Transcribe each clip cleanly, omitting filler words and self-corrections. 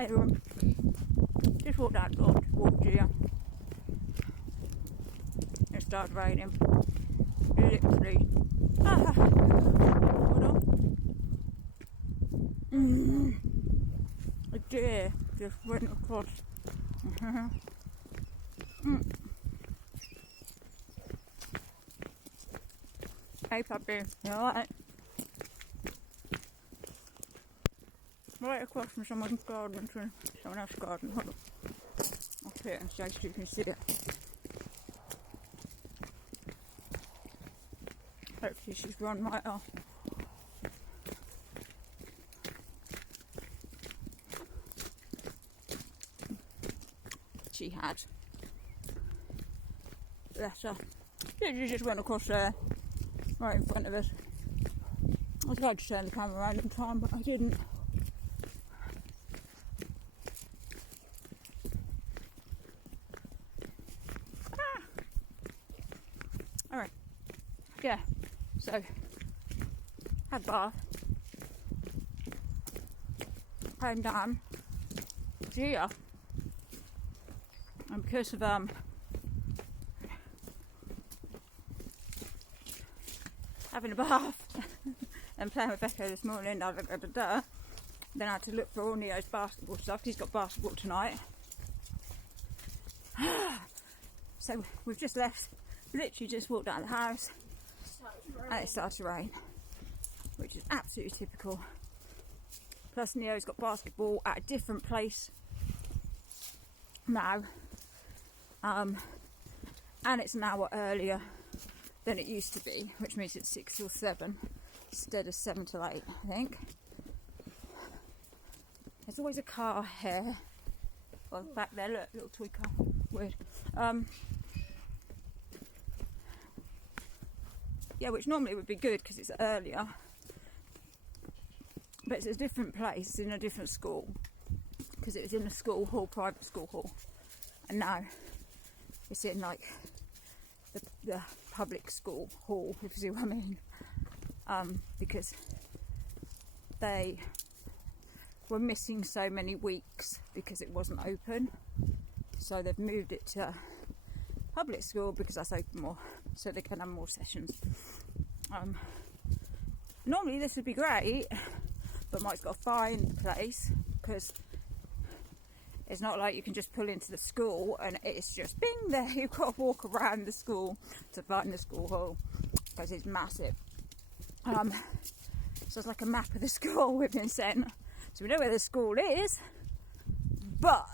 Hey everyone, just walked outdoors to walk here. It started raining. Literally. A deer just went across. Hey puppy, you alright? Right across from someone's garden to someone else's garden. Hold on. I'll put it in so you can see it. Hopefully she's run right off. She had. Bless her. She just went across there, right in front of us. I tried to turn the camera around in time, but I didn't. Alright. Yeah. So, had a bath. Came down. Gia. And because of having a bath and playing with Becca this morning, then I had to look for all Neo's basketball stuff. He's got basketball tonight. So we've just left, literally just walked out of the house and it started to rain, which is absolutely typical. Plus Neo's got basketball at a different place now, and it's an hour earlier than it used to be, which means it's 6 till 7 instead of 7 till 8, I think. There's always a car here. Well, back there, look, little toy car. Weird. Yeah, which normally would be good because it's earlier, but it's a different place in a different school because it was in a school hall, private school hall, and now it's in like the public school hall, if you see what I mean, because they were missing so many weeks because it wasn't open, so they've moved it to public school because that's open more, so they can have more sessions. Normally this would be great, but Mike's got to find the place because it's not like you can just pull into the school and it's just bing there. You've got to walk around the school to find the school hall because it's massive. So it's like a map of the school we've been sent, so we know where the school is, but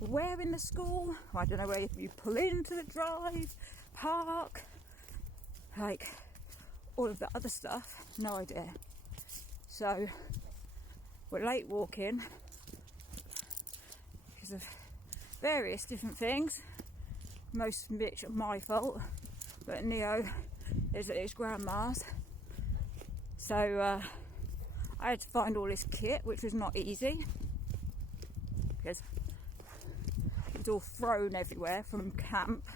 where in the school, I don't know. Where you pull into the drive, park, like all of the other stuff, no idea. So we're late walking because of various different things, most of which are my fault, but Neo is at his grandma's, so I had to find all this kit, which was not easy because it's all thrown everywhere from camp.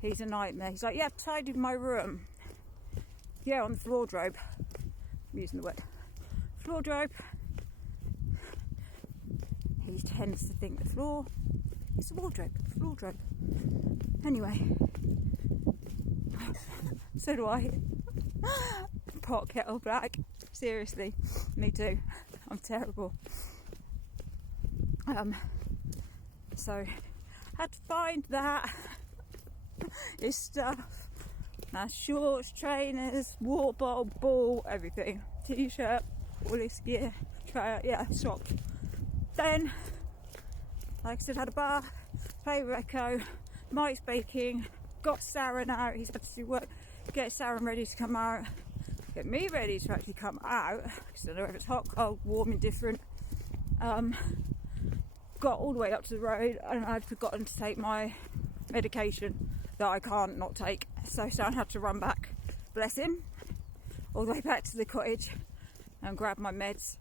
He's a nightmare. He's like, yeah, I've tidied my room. Yeah, on the wardrobe. I'm using the word wardrobe. He tends to think the floor is the wardrobe. Anyway, so do I. Pot, kettle, black. Seriously, me too. I'm terrible. So had to find that. His stuff. Now shorts, trainers, water bottle, ball, everything. T-shirt, all this gear. Socks. Then, like I said, had a bath, played with Echo, Mike's baking, got Sarren out. He's had to do work, get Sarren ready to come out, get me ready to actually come out, because I don't know if it's hot, cold, warm, indifferent. Got all the way up to the road and I'd forgotten to take my medication that I can't not take, so Sarren had to run back, bless him, all the way back to the cottage and grab my meds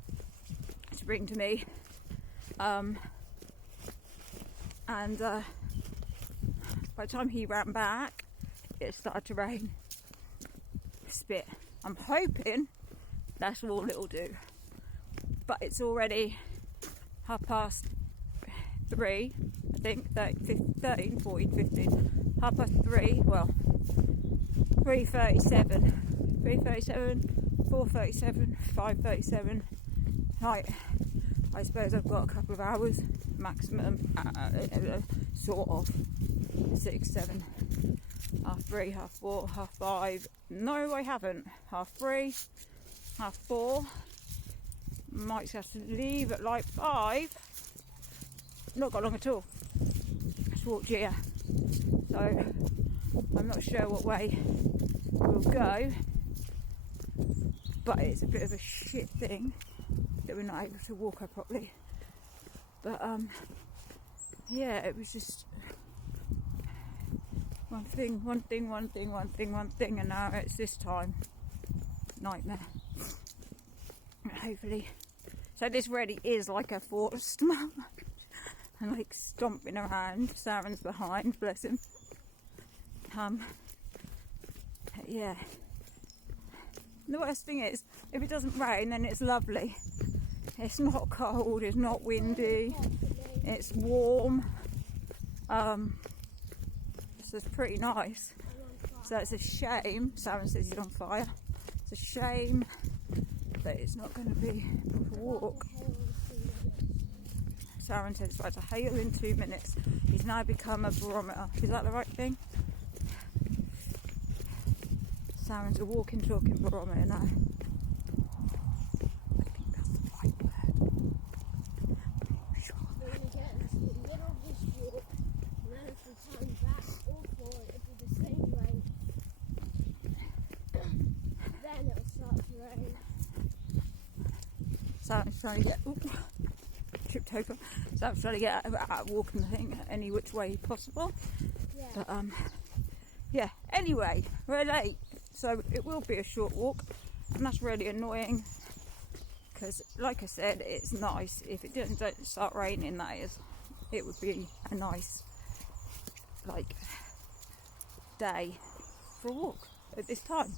to bring to me. And by the time he ran back, it started to rain. Spit. I'm hoping that's all it'll do. but it's already 3:30, I think, 13, 14, 15, 3:30, well, 3:37, 4:37, 5:37, right, I suppose I've got a couple of hours maximum, sort of, 6, 7, 3:30, 4:30, 5:30, no I haven't, 3:30, 4:30, might have to leave at like 5, not got long at all, just walked here, so I'm not sure what way we'll go, but it's a bit of a shit thing that we're not able to walk her properly, but yeah, it was just one thing, and now it's this time, nightmare. Hopefully, so this really is like a forced mum, and like stomping around. Sarren's behind, bless him. Yeah. The worst thing is, if it doesn't rain, then it's lovely. It's not cold, it's not windy, it's warm. So it's pretty nice. So it's a shame. Sarren says he's on fire. It's a shame that it's not going to be a walk. Sarren said it's about to hail in 2 minutes. He's now become a barometer. Is that the right thing? Sarren's a walking, talking barometer now. I think that's the right word. Sure. We're going to get into the middle of this walk, and then if we turn back or forward, it'll be the same way. Then it'll start to rain. Sarren's trying to get, tripped over. Sarren's trying to get out walking the thing any which way possible. Yeah. But yeah. Anyway, we're late, so it will be a short walk, and that's really annoying. Because, like I said, it's nice. If it don't start raining, that is, it would be a nice, like, day for a walk at this time.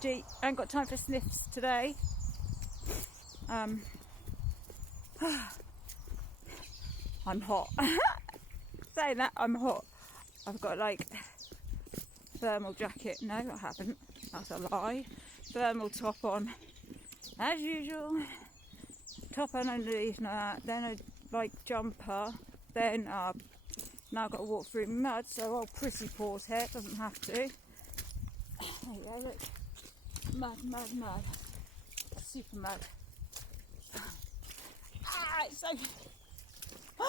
Gee, I ain't got time for sniffs today. I'm hot. Saying that, I'm hot. I've got like thermal jacket. No, I haven't. That's a lie. Thermal top on, as usual. Top on underneath that. Then a like jumper. Then now I've got to walk through mud. So old prissy paws here doesn't have to. There you go. Look. Mud. Super mud. It's so.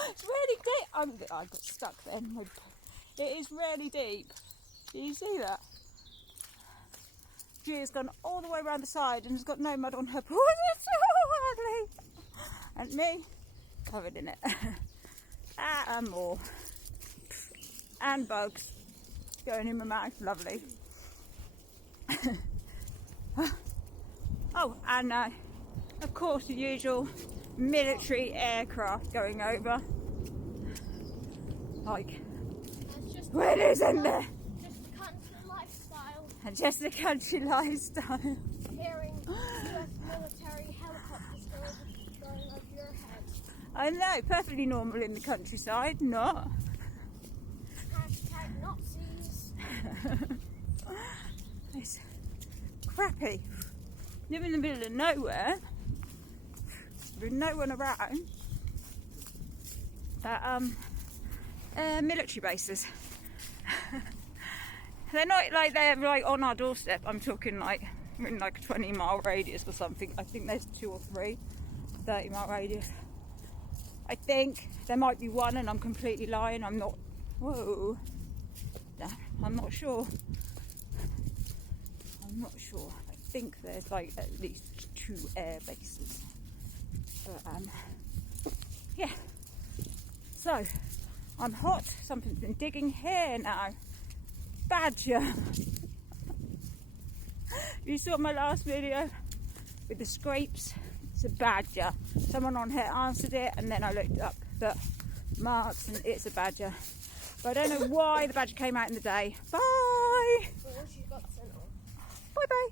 It's really deep. I got stuck then. It is really deep. Do you see that? Gia's gone all the way around the side and has got no mud on her paws. It's so ugly. And me, covered in it. And more. And bugs going in my mouth. Lovely. Oh, and of course the usual military aircraft going over. Like, what is in there? Just the country lifestyle. And just the country lifestyle. Hearing US military helicopters going over your head. I know, perfectly normal in the countryside, not. Hashtag Nazis. It's crappy. Live in the middle of nowhere. With no one around. But military bases. They're not like they're right on our doorstep. I'm talking like we're in like a 20-mile radius or something. I think there's 2 or 3 30-mile radius. I think there might be one, and I'm completely lying. I'm not. Whoa. I'm not sure. I'm not sure. I think there's like at least 2 air bases. But yeah. So I'm hot. Something's been digging here now. Badger. You saw my last video with the scrapes. It's a badger. Someone on here answered it, and then I looked up the marks, and it's a badger. But I don't know why the badger came out in the day. Bye. Bye bye.